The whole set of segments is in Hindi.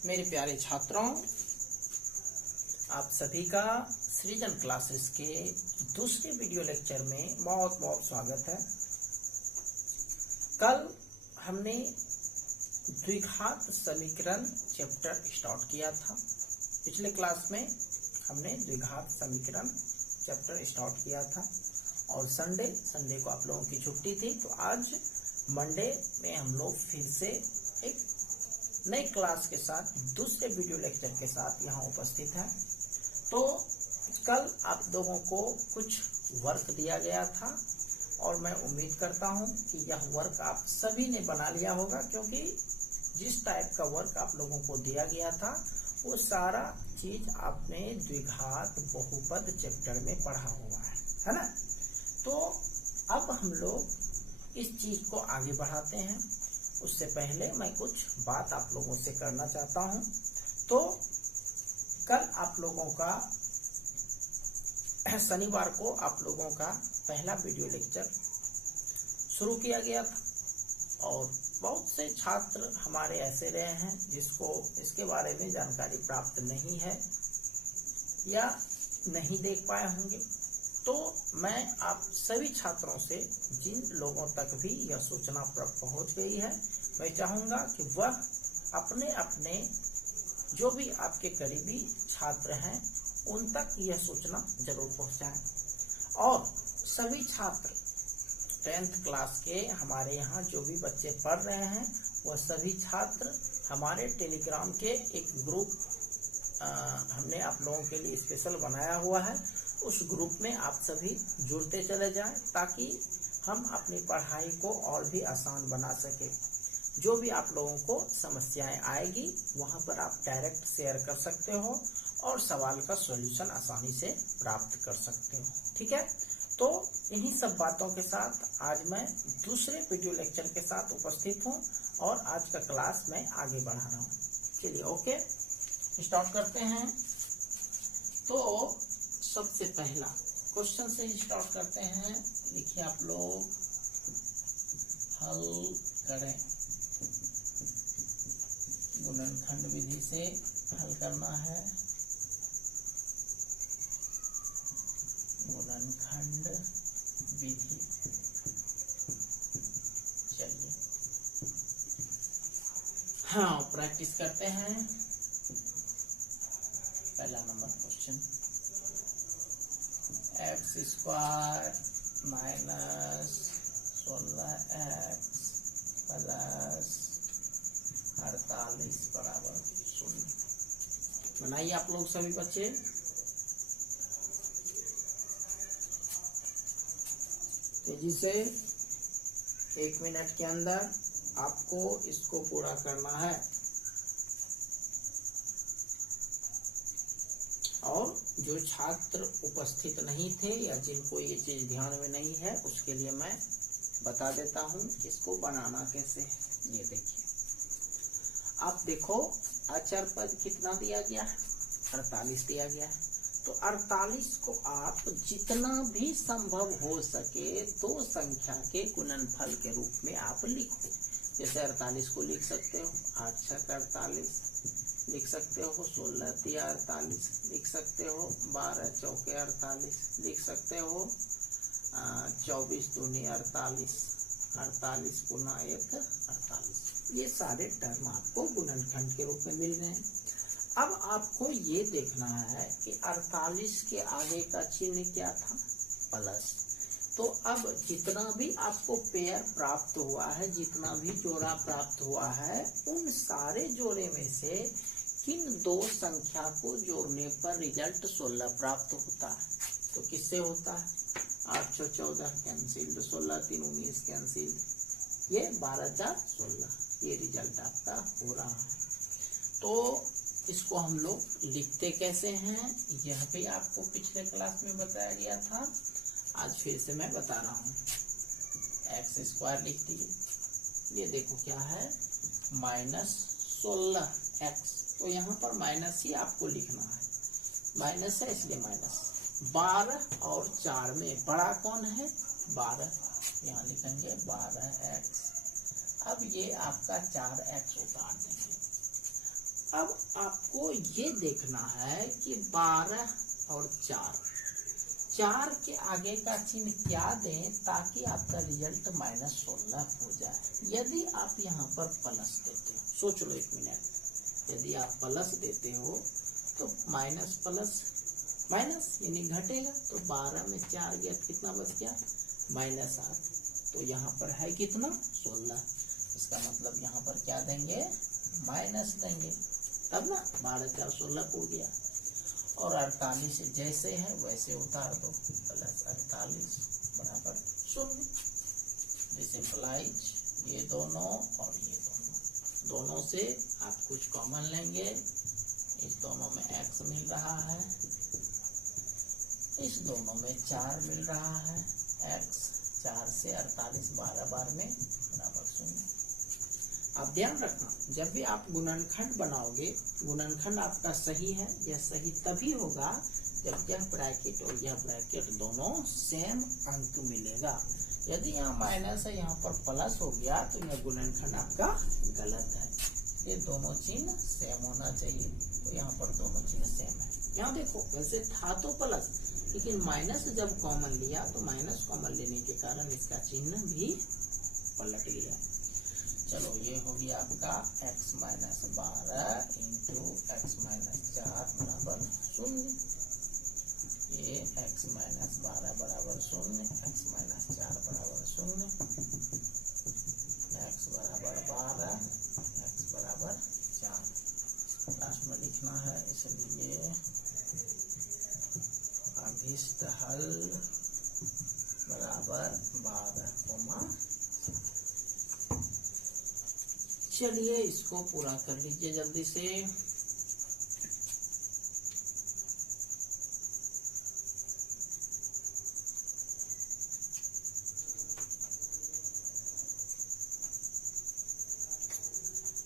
मेरे प्यारे छात्रों, आप सभी का सृजन क्लासेस के दूसरे वीडियो लेक्चर में बहुत बहुत स्वागत है। कल हमने द्विघात समीकरण चैप्टर स्टार्ट किया था। पिछले क्लास में हमने द्विघात समीकरण चैप्टर स्टार्ट किया था और संडे को आप लोगों की छुट्टी थी, तो आज मंडे में हम लोग फिर से एक नई क्लास के साथ दूसरे वीडियो लेक्चर के साथ यहाँ उपस्थित है। तो कल आप लोगों को कुछ वर्क दिया गया था और मैं उम्मीद करता हूँ कि यह वर्क आप सभी ने बना लिया होगा, क्योंकि जिस टाइप का वर्क आप लोगों को दिया गया था वो सारा चीज आपने द्विघात बहुपद चैप्टर में पढ़ा हुआ है ना। तो अब हम लोग इस चीज को आगे बढ़ाते हैं। उससे पहले मैं कुछ बात आप लोगों से करना चाहता हूं। तो कल आप लोगों का शनिवार को आप लोगों का पहला वीडियो लेक्चर शुरू किया गया था और बहुत से छात्र हमारे ऐसे रहे हैं जिसको इसके बारे में जानकारी प्राप्त नहीं है या नहीं देख पाए होंगे। तो मैं आप सभी छात्रों से, जिन लोगों तक भी यह सूचना पहुंच गई है, मैं चाहूंगा कि वह अपने अपने जो भी आपके करीबी छात्र हैं उन तक यह सूचना जरूर पहुंचाएं। और सभी छात्र 10th क्लास के हमारे यहाँ जो भी बच्चे पढ़ रहे हैं वह सभी छात्र हमारे टेलीग्राम के एक ग्रुप हमने आप लोगों के लिए स्पेशल बनाया हुआ है। उस ग्रुप में आप सभी जुड़ते चले जाएं ताकि हम अपनी पढ़ाई को और भी आसान बना सके। जो भी आप लोगों को समस्याएं आएगी वहां पर आप डायरेक्ट शेयर कर सकते हो और सवाल का सॉल्यूशन आसानी से प्राप्त कर सकते हो। ठीक है, तो इन्हीं सब बातों के साथ आज मैं दूसरे वीडियो लेक्चर के साथ उपस्थित हूं और आज का क्लास मैं आगे बढ़ा रहा हूं। चलिए ओके, स्टार्ट करते हैं। तो सबसे पहला क्वेश्चन से ही स्टार्ट करते हैं। देखिए आप लोग हल करें, गुणनखंड विधि से हल करना है। गुणनखंड विधि, चलिए हाँ प्रैक्टिस करते हैं। पहला number question, x² minus 16x plus 48 बराबर 0। बनाइए आप लोग सभी बच्चे। तेजी से 1 मिनट के अंदर आपको इसको पूरा करना है। और जो छात्र उपस्थित नहीं थे या जिनको ये चीज ध्यान में नहीं है उसके लिए मैं बता देता हूँ इसको बनाना कैसे। ये देखिए, आप देखो अचर पद कितना दिया गया है, 48 दिया गया है। तो 48 को आप जितना भी संभव हो सके दो संख्या के गुणनफल के रूप में आप लिखो। जैसे 48 को लिख सकते हो 8 छक 48, लिख सकते हो 16 तिया 48, लिख सकते हो 12 चौके 48, लिख सकते हो 24 दूनी 48, 48 गुना 1 48। ये सारे टर्म आपको गुणनखंड के रूप में मिल रहे हैं। अब आपको ये देखना है कि 48 के आगे का चिन्ह क्या था, प्लस। तो अब जितना भी आपको पेयर प्राप्त हुआ है, जितना भी जोड़ा प्राप्त हुआ है, उन सारे जोड़े में से किन दो संख्या को जोड़ने पर रिजल्ट 16 प्राप्त होता है। तो किससे होता है, 8 6 14 कैंसिल, 16 3 19 कैंसिल, ये 12 4 16, ये रिजल्ट आपका हो रहा है। तो इसको हम लोग लिखते कैसे हैं यह भी आपको पिछले क्लास में बताया गया था, आज फिर से मैं बता रहा हूँ। x² लिख दिए, ये देखो क्या है माइनस 16x, तो यहाँ पर माइनस ही आपको लिखना है, माइनस है इसलिए माइनस। 12 और 4 में बड़ा कौन है, 12, यहाँ लिखेंगे 12x। अब ये आपका 4x उतार देंगे। अब आपको ये देखना है कि 12 और 4 के आगे का चिन्ह क्या दें ताकि आपका रिजल्ट -16 हो जाए। यदि आप यहाँ पर प्लस देते हो, सोच लो 1 मिनट, यदि आप प्लस देते हो तो माइनस प्लस माइनस यानी घटेगा, तो 12 में 4 गया कितना बच गया -8, तो यहाँ पर है कितना 16। इसका मतलब यहाँ पर क्या देंगे माइनस देंगे, तब ना 12 4 16 हो गया। और 48 जैसे है वैसे उतार दो, +48 बराबर 0। सिंपलाइज ये दोनों और ये दोनों से आप कुछ कॉमन लेंगे, इस दोनों में x मिल रहा है, इस दोनों में 4 मिल रहा है, x 4 से 48 12 बार में बराबर 0। आप ध्यान रखना, जब भी आप गुणनखंड बनाओगे, गुणनखंड आपका सही है, यह सही तभी होगा जब यह ब्रैकेट और यह ब्रैकेट दोनों सेम अंक मिलेगा। यदि यहाँ माइनस है यहाँ पर प्लस हो गया तो यह गुणनखंड आपका गलत है। ये दोनों चिन्ह सेम होना चाहिए, तो यहाँ पर दोनों चिन्ह सेम है। यहाँ देखो वैसे था तो प्लस, लेकिन माइनस जब कॉमन लिया तो माइनस कॉमन लेने के कारण इसका चिन्ह भी पलट गया। चलो ये हो गया आपका x - 12 इंटू x - 4 बराबर 0। ये x - 12 बराबर 0, x - 4 बराबर 0, x बराबर 12, x बराबर 4। लास्ट में लिखना है, इसलिए अभीष्ट हल बराबर 12। चलिए इसको पूरा कर लीजिए जल्दी से।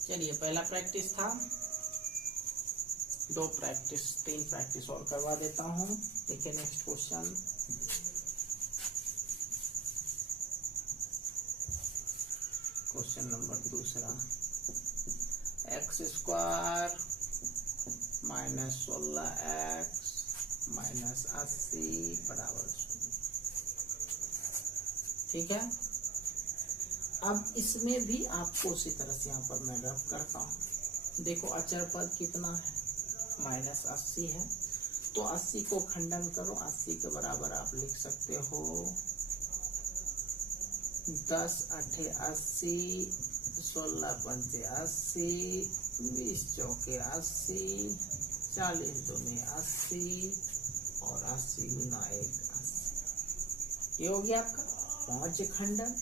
चलिए पहला प्रैक्टिस था, 2 प्रैक्टिस 3 प्रैक्टिस और करवा देता हूँ। देखिए next question, question number 2, x² - 16x - 80 बराबर 0। ठीक है, अब इसमें भी आपको उसी तरह से यहाँ पर मैं रफ करता हूँ। देखो अचर पद कितना है -80 है, तो 80 को खंडन करो, 80 के बराबर आप लिख सकते हो 10 8 80, 16 पंचे 80, 20 चौके 80, 40 दूनी 80 और 80 गुना 1 80। ये हो गया आपका 5 खंडन।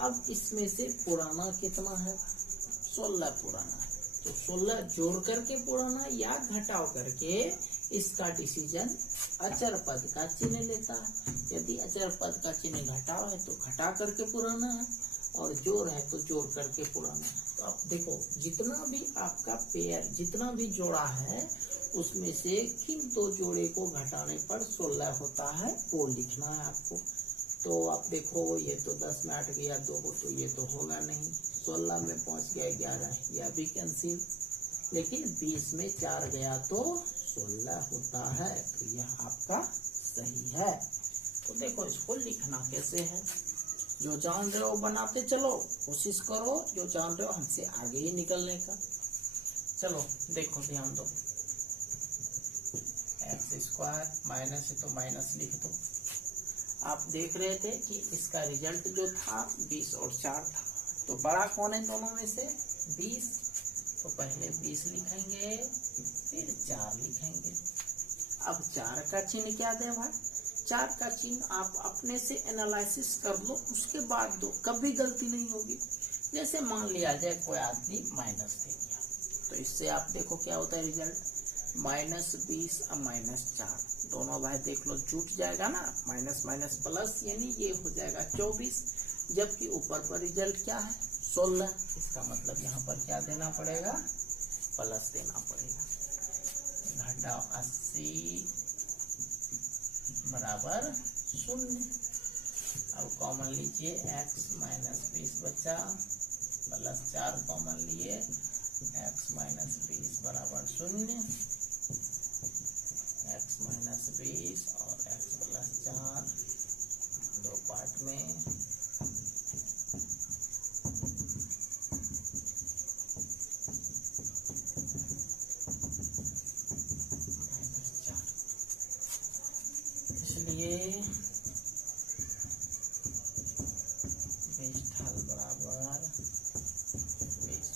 अब इसमें से पुराना कितना है 16 पुराना है, तो 16 जोड़ करके पुराना या घटाव करके इसका डिसीजन अचर पद का चिन्ह लेता है। यदि अचर पद का चिन्ह घटाव है तो घटा करके पुराना है, और जोड़ है तो जोड़ करके पुराना है। तो आप देखो जितना भी आपका पेयर जितना भी जोड़ा है उसमें से किन 2 जोड़े को घटाने पर 16 होता है वो लिखना है आपको। तो आप देखो ये तो 10 में 8 गया 2 को, तो ये तो होगा नहीं। 16 में 5 गया 11, यह भी कैंसिल। लेकिन 20 में 4 गया तो 16 होता है, तो यह आपका सही है। तो देखो इसको लिखना कैसे है, जो जान रहे हो बनाते चलो, कोशिश करो जो जान रहे हो हमसे आगे ही निकलने का। चलो देखो ध्यान दो, x² माइनस है तो माइनस लिख दो। आप देख रहे थे कि इसका रिजल्ट जो था 20 और 4 था, तो बड़ा कौन है दोनों में से 20, तो पहले 20 लिखेंगे फिर 4 लिखेंगे। अब 4 का चिन्ह क्या दे भाई, 4 का चिन्ह आप अपने से एनालिसिस कर लो, उसके बाद दो, कभी गलती नहीं होगी। जैसे मान लिया जाए कोई आदमी माइनस दे दिया, तो इससे आप देखो क्या होता है रिजल्ट, -20 और -4 दोनों भाई देख लो जुट जाएगा ना, माइनस माइनस प्लस, यानी ये हो जाएगा 24, जबकि ऊपर पर रिजल्ट क्या है 16। इसका मतलब यहाँ पर क्या देना पड़ेगा, प्लस देना पड़ेगा। घटाव 80 बराबर 0। अब कॉमन लीजिए, x - 20 बचा, +4 कॉमन लिए, x माइनस 20 बराबर 0, x माइनस 20 और x प्लस 4 दो पार्ट में, इसलिए 20 ढाल बराबर 20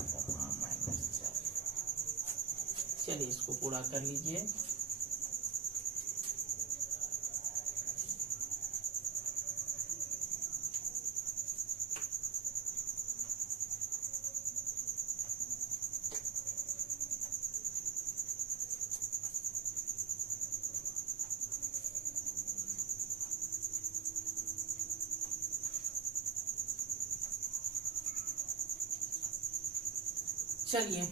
माइनस 4। चलिए इसको पूरा कर लीजिए। चलिए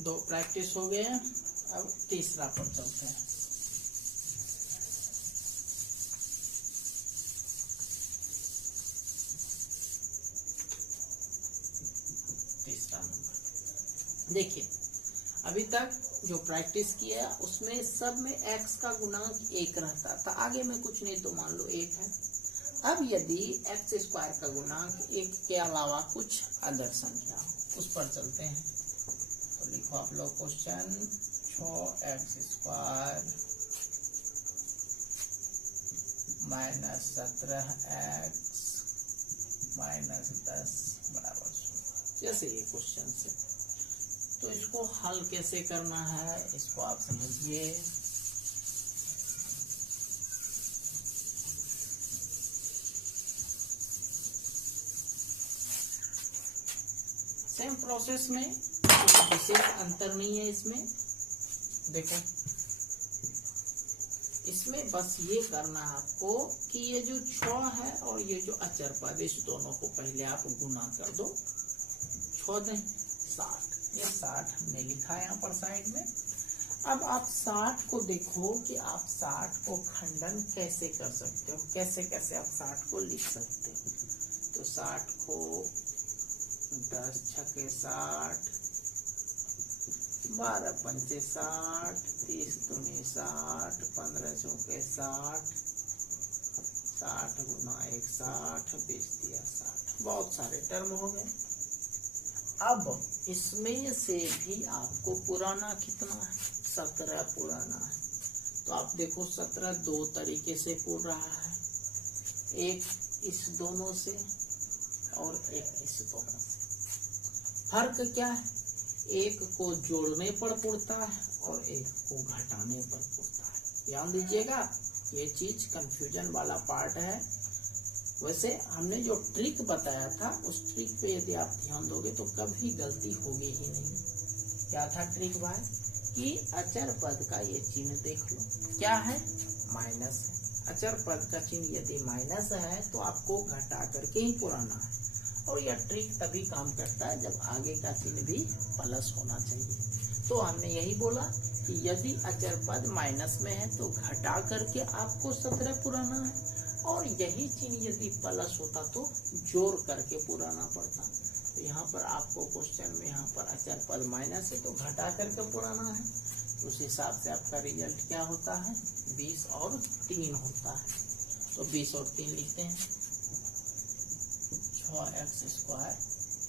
दो प्रैक्टिस हो गए, अब तीसरा पर चलते हैं। तीसरा नंबर देखिए, अभी तक जो प्रैक्टिस किया उसमें सब में x का गुणांक 1 रहता था, आगे में कुछ नहीं तो मान लो 1 है। अब यदि x स्क्वायर का गुणांक 1 के अलावा कुछ अदर संख्या हो, उस पर चलते हैं। तो लिखो आप लोग question 6x square minus 17x minus 10 बराबर 0। जैसे ये क्वेश्चन से, तो इसको हल कैसे करना है इसको आप समझिए। सेम प्रोसेस में विशेष अंतर नहीं है इसमें। देखो इसमें बस ये करना है आपको कि ये जो 6 है और ये जो अचर पद, इस दोनों को पहले आप गुना कर दो। 6 दें 60, ये 60 हमने लिखा है यहाँ पर साइड में। अब आप 60 को देखो कि आप 60 को खंडन कैसे कर सकते हो, कैसे कैसे आप 60 को लिख सकते हो। तो 60 को 10 छके 60, 12 पंचे 60, 30 दूनी 60, 15 चौके 60, 60 गुना 1 60, 20 दिया 60। बहुत सारे टर्म हो गए। अब इसमें से भी आपको पुराना कितना है, 17 पुराना है। तो आप देखो 17 दो तरीके से पूर रहा है, एक इस दोनों से और एक इस दोनों से। फर्क क्या है, एक को जोड़ने पर पुरता है और एक को घटाने पर पुरता है। ध्यान दीजिएगा, ये चीज कंफ्यूजन वाला पार्ट है। वैसे हमने जो ट्रिक बताया था उस ट्रिक पे यदि आप ध्यान दोगे तो कभी गलती होगी ही नहीं। क्या था ट्रिक भाई, कि अचर पद का ये चिन्ह देख लो, क्या है, माइनस है। अचर पद का चिन्ह यदि माइनस है तो आपको घटा करके ही पुराना है। और यह ट्रिक तभी काम करता है जब आगे का चिन्ह भी प्लस होना चाहिए। तो हमने यही बोला कि यदि अचर पद माइनस में है तो घटा करके आपको 17 पुराना है, और यही चिन्ह यदि प्लस होता तो जोड़ करके पुराना पड़ता। तो यहाँ पर आपको क्वेश्चन में यहाँ पर अचर पद माइनस है तो घटा करके पुराना है। उस हिसाब से आपका रिजल्ट क्या होता है, 20 और 3 होता है। तो 20 और 3 लिखते हैं। 6x स्क्वायर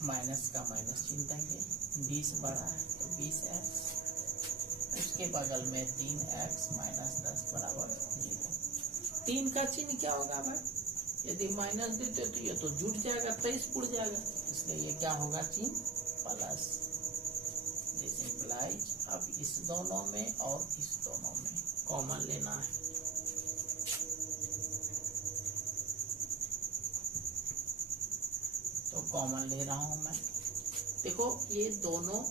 माइनस का माइनस चिन्ह देंगे, 20 बड़ा है तो 20x, उसके बगल में 3x माइनस 10 बराबर 0। 3 का चिन्ह क्या होगा भाई, यदि माइनस देते तो ये तो जुट जाएगा, 23 पुड़ जाएगा, इसलिए ये क्या होगा, चिन्ह प्लस। दिस इंप्लाइज, अब इस दोनों में और इस दोनों में कॉमन लेना है। तो कॉमन ले रहा हूं मैं। देखो ये दोनों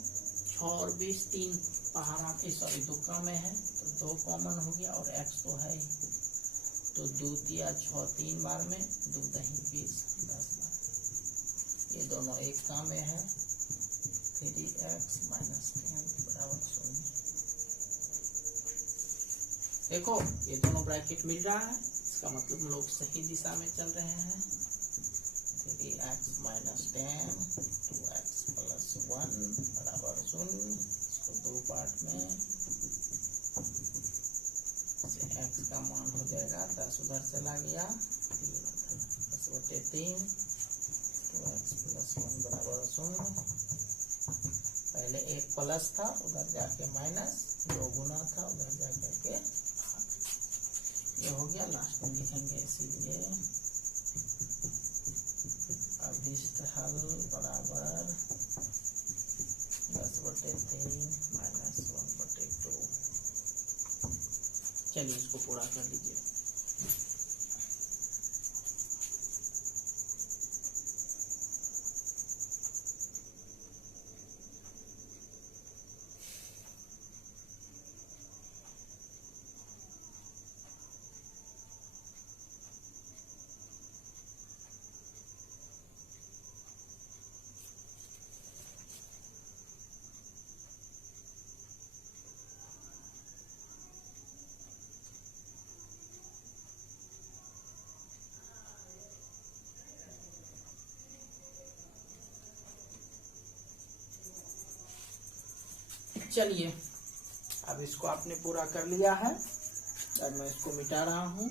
6 और 20 3 पहाड़ा सॉरी दुक्का में है तो 2 कॉमन हो गया और x तो है ही। तो 2 दिया 6 3 बार में, 2 दही 20 10 बार। ये दोनों एक का में है, 3x माइनस 10 बराबर 0। देखो ये दोनों ब्रैकेट मिल रहा है, इसका मतलब हम लोग सही दिशा में चल रहे हैं। 3x माइनस 10 2x प्लस 1 बराबर 0। इसको दो पार्ट में से x का मान हो जाएगा 10 उधर चला गया 10/3 2x प्लस 1 बराबर 0। पहले एक प्लस था उधर जाके माइनस, दो गुना था उधर जाकर के ये हो गया। लास्ट में लिखेंगे इसीलिए अभिष्ट हल बराबर 10/3 माइनस 1/2। चलिए इसको पूरा कर लीजिए। चलिए अब इसको आपने पूरा कर लिया है। अब मैं इसको मिटा रहा हूं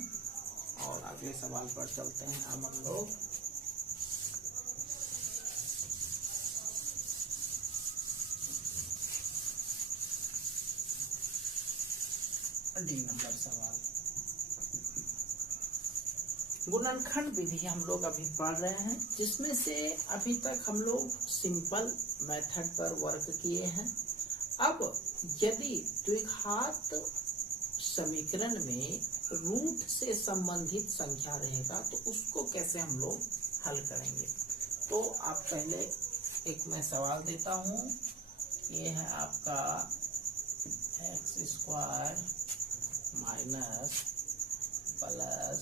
और अगले सवाल पर चलते हैं हम लोग। डी नंबर सवाल, गुणनखंड विधि हम लोग अभी पढ़ रहे हैं, जिसमें से अभी तक हम लोग सिंपल मेथड पर वर्क किए हैं। अब यदि द्विघात समीकरण में रूट से संबंधित संख्या रहेगा तो उसको कैसे हम लोग हल करेंगे। तो आप पहले एक मैं सवाल देता हूं, ये है आपका x² माइनस प्लस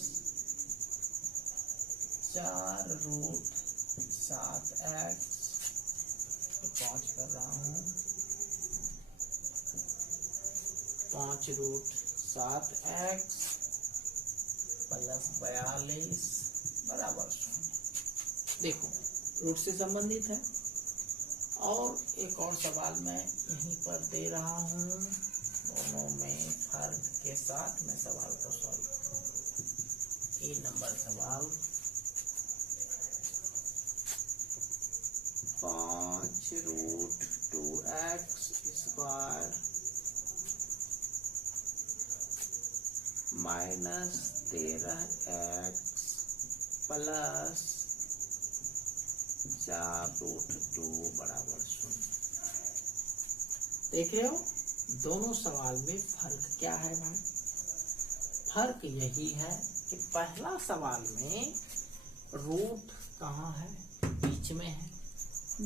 4√7x 5 कर रहा हूँ 5√7x प्लस 42 बराबर 0। देखो रूट से संबंधित है। और एक और सवाल मैं यहीं पर दे रहा हूँ, दोनों में फर्क के साथ मैं सवाल को सॉल्व करूँ। ए नंबर सवाल, 5√2x² माइनस 13x प्लस 4√2 बराबर 0। देख रहे हो दोनों सवाल में फर्क क्या है भाई? फर्क यही है कि पहला सवाल में रूट कहाँ है? बीच में है।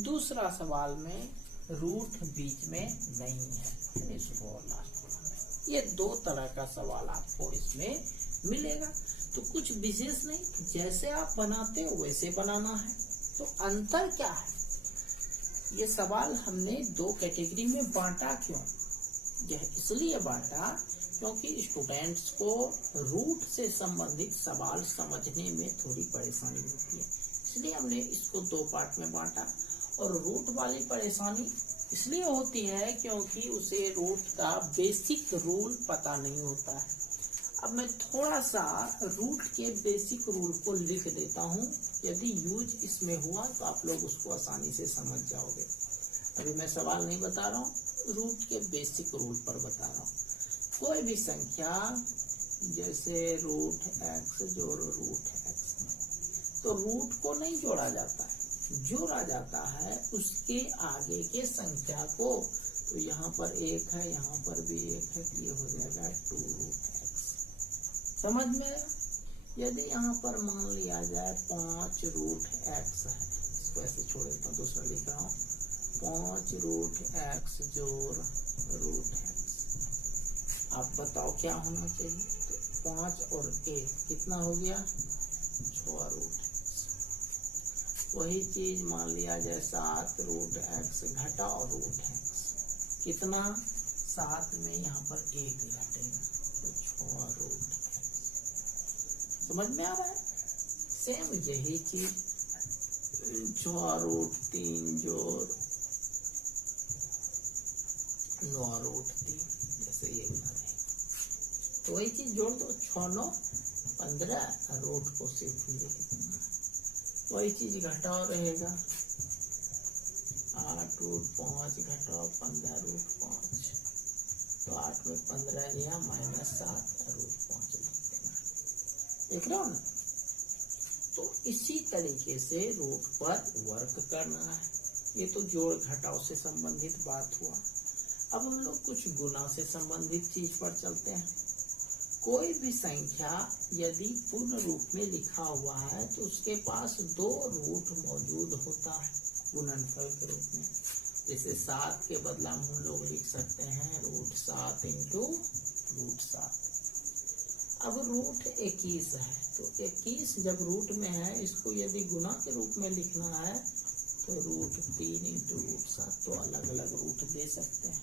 दूसरा सवाल में रूट बीच में नहीं है। ये दो तरह का सवाल आपको इसमें मिलेगा। तो कुछ विशेष नहीं, जैसे आप बनाते हो वैसे बनाना है। तो अंतर क्या है? ये सवाल हमने दो कैटेगरी में बांटा। क्यों? यह इसलिए बांटा क्योंकि स्टूडेंट्स को रूट से संबंधित सवाल समझने में थोड़ी परेशानी होती है, इसलिए हमने इसको दो पार्ट में बांटा। और रूट वाली परेशानी इसलिए होती है क्योंकि उसे रूट का बेसिक रूल पता नहीं होता है। अब मैं थोड़ा सा रूट के बेसिक रूल को लिख देता हूँ, यदि यूज इसमें हुआ तो आप लोग उसको आसानी से समझ जाओगे। अभी मैं सवाल नहीं बता रहा हूँ, रूट के बेसिक रूल पर बता रहा हूँ। कोई भी संख्या जैसे √x जोड़ √x, तो रूट को नहीं जोड़ा जाता है, जोड़ा जाता है उसके आगे के संख्या को। तो यहाँ पर 1 है, यहाँ पर भी 1 है, ये हो जाएगा 2√x। समझ में? यदि यहाँ पर मान लिया जाए 5√x है, इसको ऐसे छोड़ देता हूँ, दूसरा लिख रहा हूँ 5√x जोड़ √x। आप बताओ क्या होना चाहिए? तो 5 और 1 कितना हो गया? 6√x। वही चीज मान लिया जाए 7√x घटाओ √x, कितना? 7 में यहाँ पर 1 घटेगा तो 6√x। समझ में आ रहा है? सेम यही चीज 6 रूट 3 जोड़ 9 रूट 3, जैसे ये बना रहे तो वही चीज जोड़ दो, 6 9 15, रूट को सिर्फ लिखना, वही चीज घटाओ रहेगा, 8 रूट 5 घटाओ 15 रूट 5, तो 8 में 15 गया -7 रूट 5 लिख देना, देख रहे हो ना। तो इसी तरीके से रूट पर वर्क करना है। ये तो जोड़ घटाव से संबंधित बात हुआ। अब हम लोग कुछ गुना से संबंधित चीज पर चलते हैं। कोई भी संख्या यदि पूर्ण रूप में लिखा हुआ है तो उसके पास 2 रूट मौजूद होता है गुणनफल के रूप में। जैसे 7 के बदला हम लोग लिख सकते हैं √7 इंटू √7। अब रूट 21 है तो 21 जब रूट में है, इसको यदि गुना के रूप में लिखना है तो √3 इंटू √7, तो अलग अलग रूट दे सकते हैं।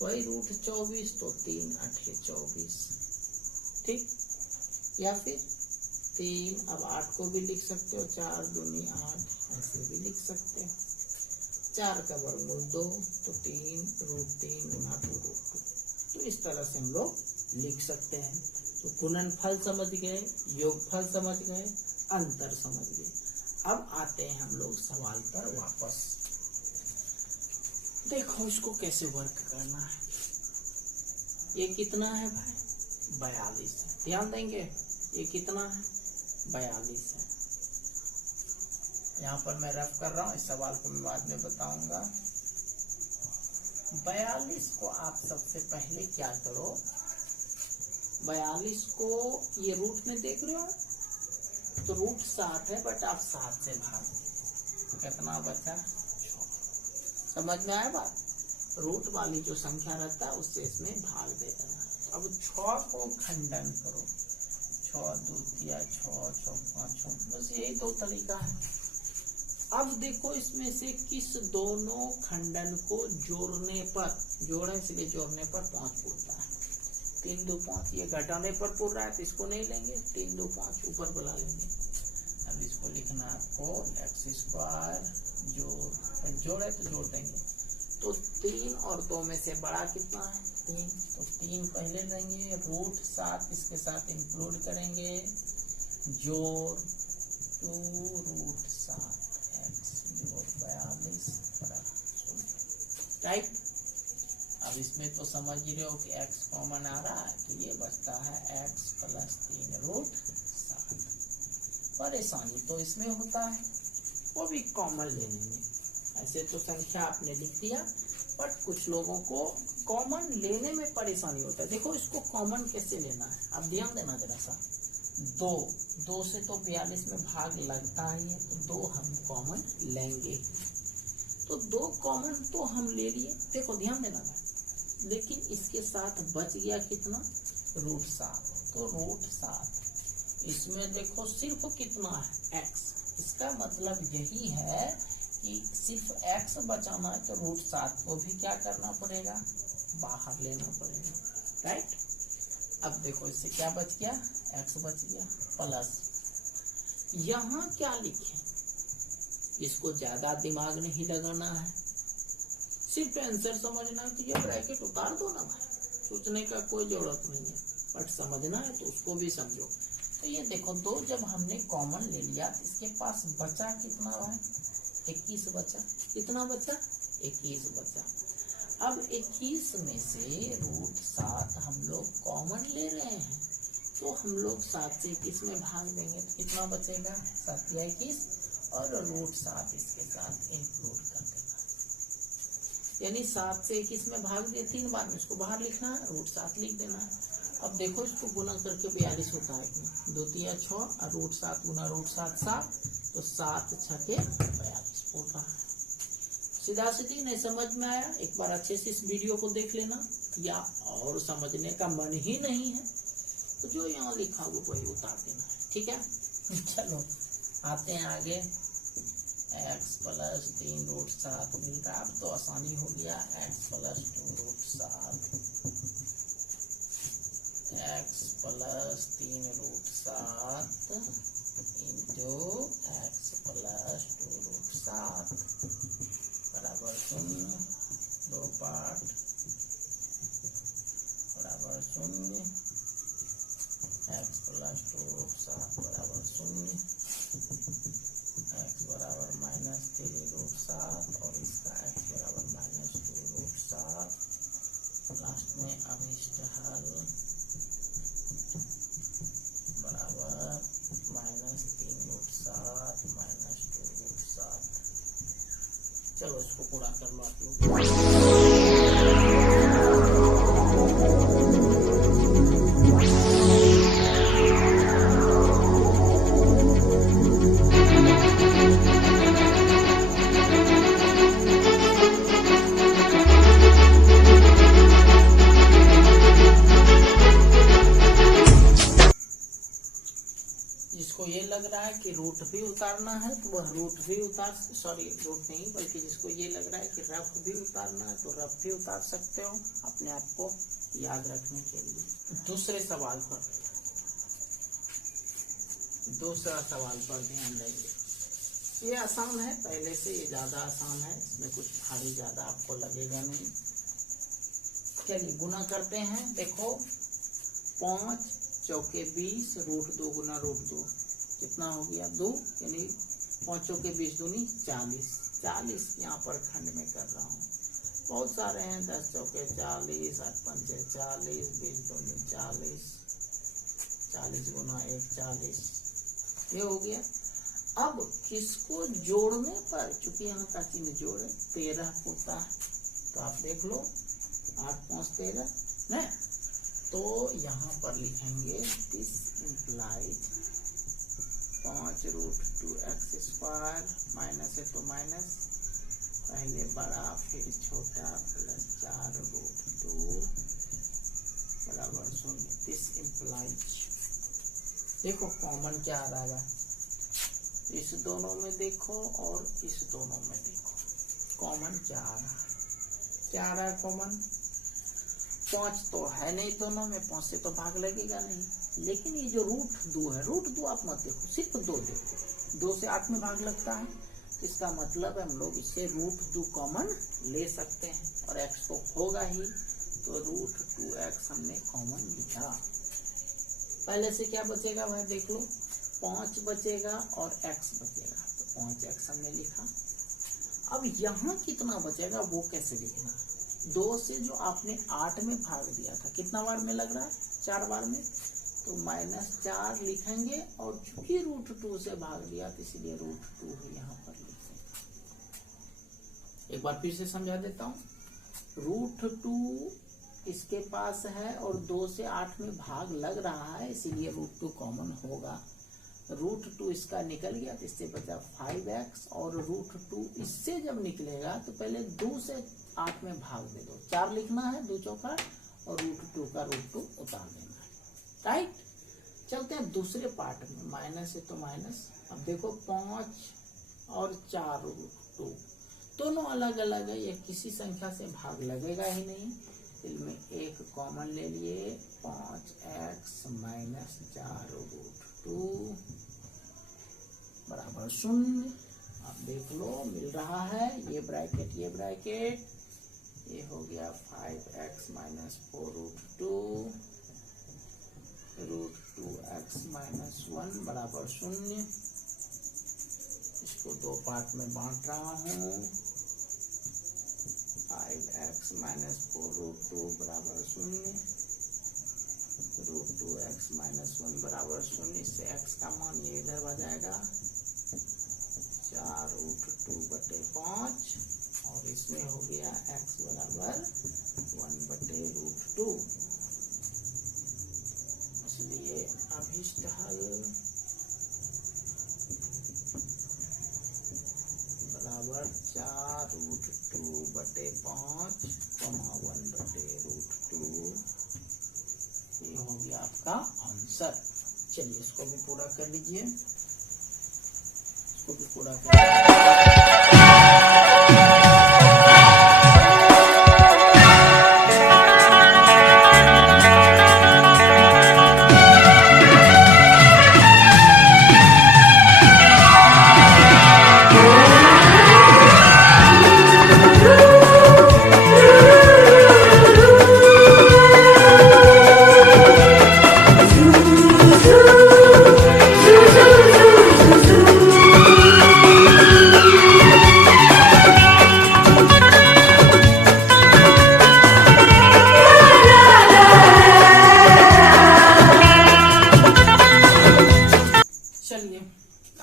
वही √24 तो 3 8 24, ठीक। या फिर 3, अब 8 को भी लिख सकते हो, 4 दूनी 8, ऐसे भी लिख सकते हो। 4 का वर्गमूल 2 तो 3 √3 गुना 2 √2, तो इस तरह से हम लोग लिख सकते हैं। तो गुणनफल समझ गए, योगफल समझ गए, अंतर समझ गए। अब आते हैं हम लोग सवाल पर वापस। देखो इसको कैसे वर्क करना है। ये कितना है भाई? 42 है। ध्यान देंगे ये कितना है? 42 है। यहाँ पर मैं रफ कर रहा हूँ, इस सवाल को मैं बाद में बताऊंगा। 42 को आप सबसे पहले क्या करो, 42 को ये रूट में देख रहे हो तो √7 है, बट आप 7 से भाग दो, कितना बचा? 6। समझ में आया बात? रूट वाली जो संख्या रहता है उससे इसमें भाग दे देना। तो अब 6 को खंडन करो, 6 2 6 6 5 6, बस यही 2 तरीका है। अब देखो इसमें से किस दोनों खंडन को जोड़ने पर, जोड़े इसलिए जोड़ने पर 5 पूरता है। 3 2 5, ये घटाने पर पूर रहा है तो इसको नहीं लेंगे, 3 2 5 ऊपर बुला लेंगे। अब इसको लिखना आपको x² जोड़े तो जोड़ देंगे। तो 3 और 2 में से बड़ा कितना है? 3, तो 3 पहले लेंगे, √7 इसके साथ इंक्लूड करेंगे, जोड़ 2 √7 x जोड़ 42 बराबर 0, राइट। अब इसमें तो समझ ही रहे हो कि x कॉमन आ रहा है तो ये बचता है x + 3 √7। परेशानी तो इसमें होता है, वो भी कॉमन लेने में। ऐसे तो संख्या आपने लिख दिया, बट कुछ लोगों को कॉमन लेने में परेशानी होता है। देखो इसको कॉमन कैसे लेना है, आप ध्यान देना जरा सा। 2 से तो 42 में भाग लगता ही है, तो 2 हम कॉमन लेंगे। तो 2 कॉमन तो हम ले लिए, देखो ध्यान देना है। लेकिन इसके साथ बच गया कितना? √7, तो √7 इसमें देखो सिर्फ कितना है? x। इसका मतलब यही है कि सिर्फ x बचाना है तो √7 को भी क्या करना पड़ेगा? बाहर लेना पड़ेगा, राइट। अब देखो इससे क्या बच गया? x बच गया, प्लस यहाँ क्या लिखे, इसको ज्यादा दिमाग नहीं लगाना है, सिर्फ आंसर समझना है। तो ये ब्रैकेट उतार दो ना भाई, सोचने का कोई जरूरत नहीं है, बट समझना है तो उसको भी समझो। तो ये देखो 2 जब हमने कॉमन ले लिया तो इसके पास बचा कितना भाई? 21 बचा। कितना बचा? 21 बचा। अब 21 में से √7 हम लोग कॉमन ले रहे हैं, तो हम लोग 7 से 21 में भाग देंगे तो कितना बचेगा? 7 या 21, और √7 इसके साथ इंक्लूड कर देना। यानी 7 से 21 में भाग दिए 3 बार में, इसको बाहर लिखना है, √7 लिख देना है। अब देखो इसको गुना करके 42 होता है, 2 3 6 और √7 गुना √7 7, तो 7 6 के 42 बोल रहा है। सीधा सीधी नहीं समझ में आया, एक बार अच्छे से इस वीडियो को देख लेना, या और समझने का मन ही नहीं है तो जो यहाँ लिखा वो वही उतार देना है, ठीक है। चलो आते हैं आगे। x + 3 √7 मिल रहा है, अब तो आसानी हो गया। x + 2 √7, x + 3 √7 इंटू x + इसको पूरा कर लो आप लोग। जिसको ये लग रहा है कि रूट भी उतारना है तो वह रूट भी उतार, सॉरी रूट नहीं बल्कि जिसको ये लग रहा है कि रफ भी उतारना है तो रफ भी उतार सकते हो अपने आप को याद रखने के लिए। दूसरे सवाल पर ध्यान देंगे। ये आसान है, पहले से ये ज्यादा आसान है, इसमें कुछ भारी ज्यादा आपको लगेगा नहीं। चलिए गुना करते हैं। देखो 5 चौके 20 रूट 2 गुना रूट 2 कितना हो गया 2, यानी 5 चौके 20 दूनी 40 यहाँ पर खंड में कर रहा हूँ। बहुत सारे हैं, 10 चौके 40, 8 पंचे 40, 20 दूनी 40, 40 गुना 1 40, ये हो गया। अब किसको जोड़ने पर, चूंकि यहाँ का चिन्ह जोड़ 13 होता है तो आप देख लो 8 5 13 न, तो यहाँ पर लिखेंगे this implies 5 root 2x² minus है तो माइनस, पहले बड़ा फिर छोटा प्लस 4 रूट 2 बराबर 0। दिस इम्प्लाइज, देखो कॉमन क्या आ रहा है, इस दोनों में देखो और इस दोनों में देखो कॉमन क्या आ रहा है, क्या आ रहा है कॉमन। 5 तो है नहीं दोनों में, 5 से तो भाग लगेगा नहीं, लेकिन ये जो रूट 2 है, रूट 2 आप मत देखो, सिर्फ 2 देखो, 2 से 8 में भाग लगता है, इसका मतलब है हम लोग इससे रूट 2 कॉमन ले सकते हैं और x को होगा ही, तो रूट 2x हमने कॉमन लिखा। पहले से क्या बचेगा भाई देख लो, 5 बचेगा और x बचेगा, तो 5x हमने लिखा। अब यहाँ कितना बचेगा वो कैसे लिखना, 2 से जो आपने 8 में भाग दिया था, कितना बार में लग रहा है 4 बार में, तो -4 लिखेंगे और चूंकि रूट 2 से भाग दिया तो इसलिए रूट 2 यहाँ पर लिखेंगे। एक बार फिर से समझा देता हूँ, रूट 2 इसके पास है और 2 से 8 में भाग लग रहा है, इसीलिए रूट 2 कॉमन होगा। रूट 2 इसका निकल गया तो इससे बचा 5x, और रूट 2 इससे जब निकलेगा तो पहले 2 से 8 में भाग दे दो, 4 लिखना है 2 चौका, और रूट 2 का रूट 2 उतार देना है, राइट। चलते हैं दूसरे पार्ट में, माइनस है तो माइनस। अब देखो 5 और 4 रूट 2 दोनों अलग अलग है, ये किसी संख्या से भाग लगेगा ही नहीं, इनमें एक कॉमन ले लिए, 5x माइनस 4 रूट 2 बराबर 0। आप देख लो मिल रहा है, ये ब्रैकेट ये हो गया 5x minus 4 root 2x minus 1 बराबर 0। इसको 2 पार्ट में बांट रहा हूँ, 5x माइनस 4 रूट 2 बराबर 0, रूट 2x माइनस 1 बराबर 0। इससे x का मान ये इधर आ जाएगा 4 रूट 2/5, और इसमें हो गया x बराबर 1/√2। इसलिए अभिष्ट हल बराबर 4 रूट 2/5, 1/√2, ये हो गया आपका आंसर। चलिए इसको भी पूरा कर लीजिए, इसको भी पूरा कर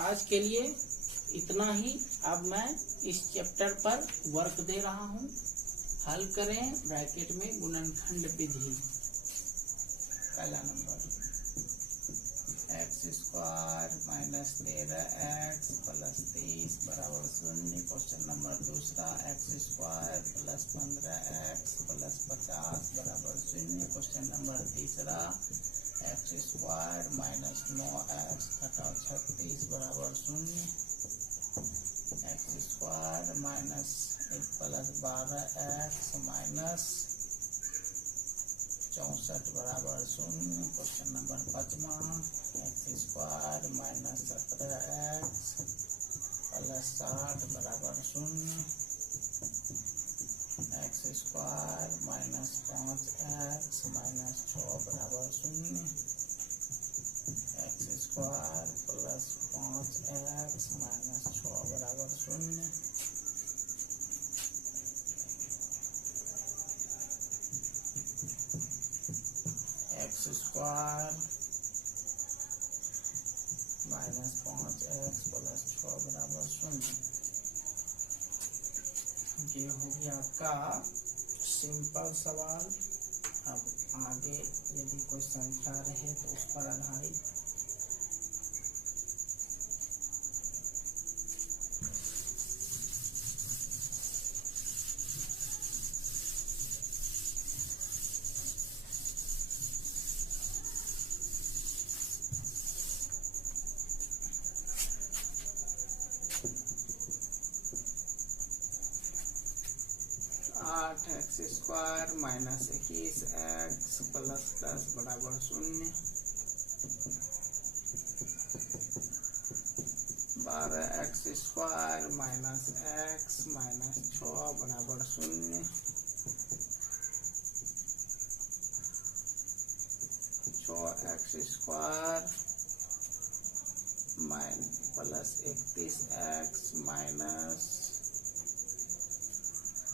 आज के लिए इतना ही। अब मैं इस चैप्टर पर वर्क दे रहा हूँ, हल करें। ब्रैकेट में गुणनखंड विधि। पहला number x² minus 13x plus 30 बराबर 0। क्वेश्चन नंबर दूसरा x² प्लस 15x प्लस 50 बराबर 0। क्वेश्चन नंबर तीसरा x² माइनस 9x घटाओ 36 बराबर 0। x² minus plus 12x minus 64 बराबर 0। क्वेश्चन नंबर 5वां x² माइनस 17x प्लस 60 बराबर 0। x² माइनस 5x माइनस 6 बराबर 0। x² प्लस 5x माइनस 6 बराबर 0। x² माइनस 5x प्लस 6 बराबर 0। ये हो गया आपका सिंपल सवाल। अब आगे यदि कोई संख्या रहे तो उस पर आधारित x² माइनस 21x प्लस 10 बराबर 0। 12x² माइनस x माइनस 6 बराबर 0। 6x² प्लस 31x माइनस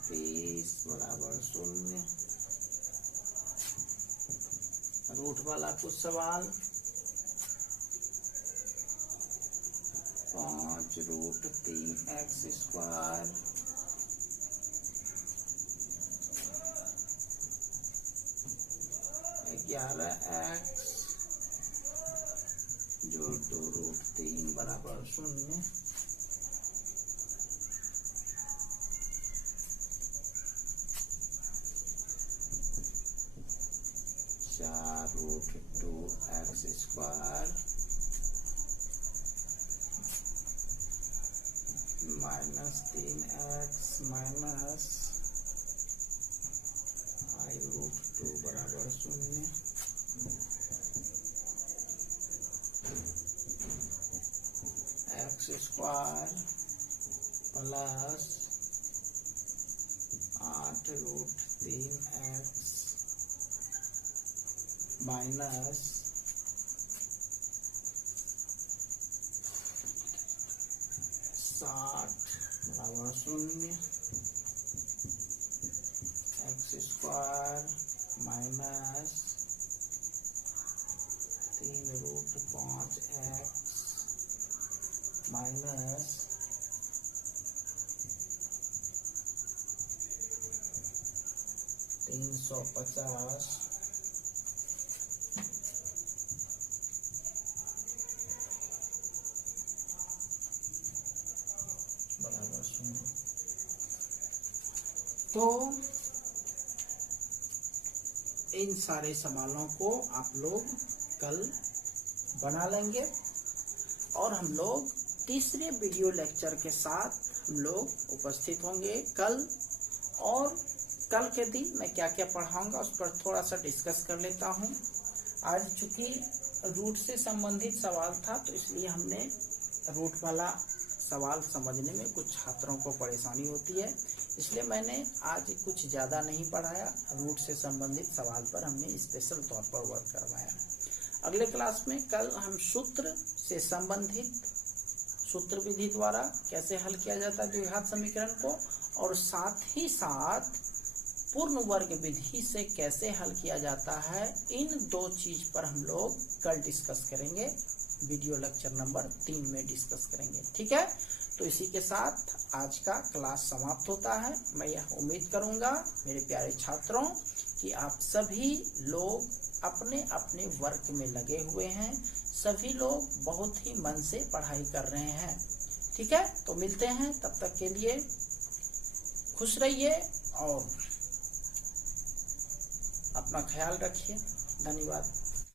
30 बराबर 0। रूट वाला कुछ सवाल। 5√3x² 11x जोड़ 2√3 बराबर 0। 4√2x² माइनस 3x माइनस 5√2 बराबर 0। x² प्लस 8√3x माइनस 60 बराबर 0। x² माइनस 3√5x माइनस 350 बराबर 0। तो इन सारे सवालों को आप लोग कल बना लेंगे और हम लोग तीसरे वीडियो लेक्चर के साथ हम लोग उपस्थित होंगे कल। और कल के दिन मैं क्या क्या पढ़ाऊंगा उस पर थोड़ा सा डिस्कस कर लेता हूं। आज चूंकि रूट से संबंधित सवाल था तो इसलिए हमने रूट वाला सवाल समझने में कुछ छात्रों को परेशानी होती है, इसलिए मैंने आज कुछ ज़्यादा नहीं पढ़ाया। रूट से संबंधित सवाल पर हमने स्पेशल तौर पर वर्क करवाया। अगले क्लास में कल हम सूत्र से संबंधित सूत्र विधि द्वारा कैसे हल किया जाता है द्विघात समीकरण को, और साथ ही साथ पूर्ण वर्ग विधि से कैसे हल किया जाता है, इन दो चीज पर हम लोग कल डिस्कस करेंगे। वीडियो लेक्चर नंबर 3 में डिस्कस करेंगे। ठीक है, तो इसी के साथ आज का क्लास समाप्त होता है। मैं यह उम्मीद करूंगा मेरे प्यारे छात्रों कि आप सभी लोग अपने अपने वर्क में लगे हुए हैं, सभी लोग बहुत ही मन से पढ़ाई कर रहे हैं। ठीक है, तो मिलते हैं, तब तक के लिए खुश रहिए और अपना ख्याल रखिए। धन्यवाद।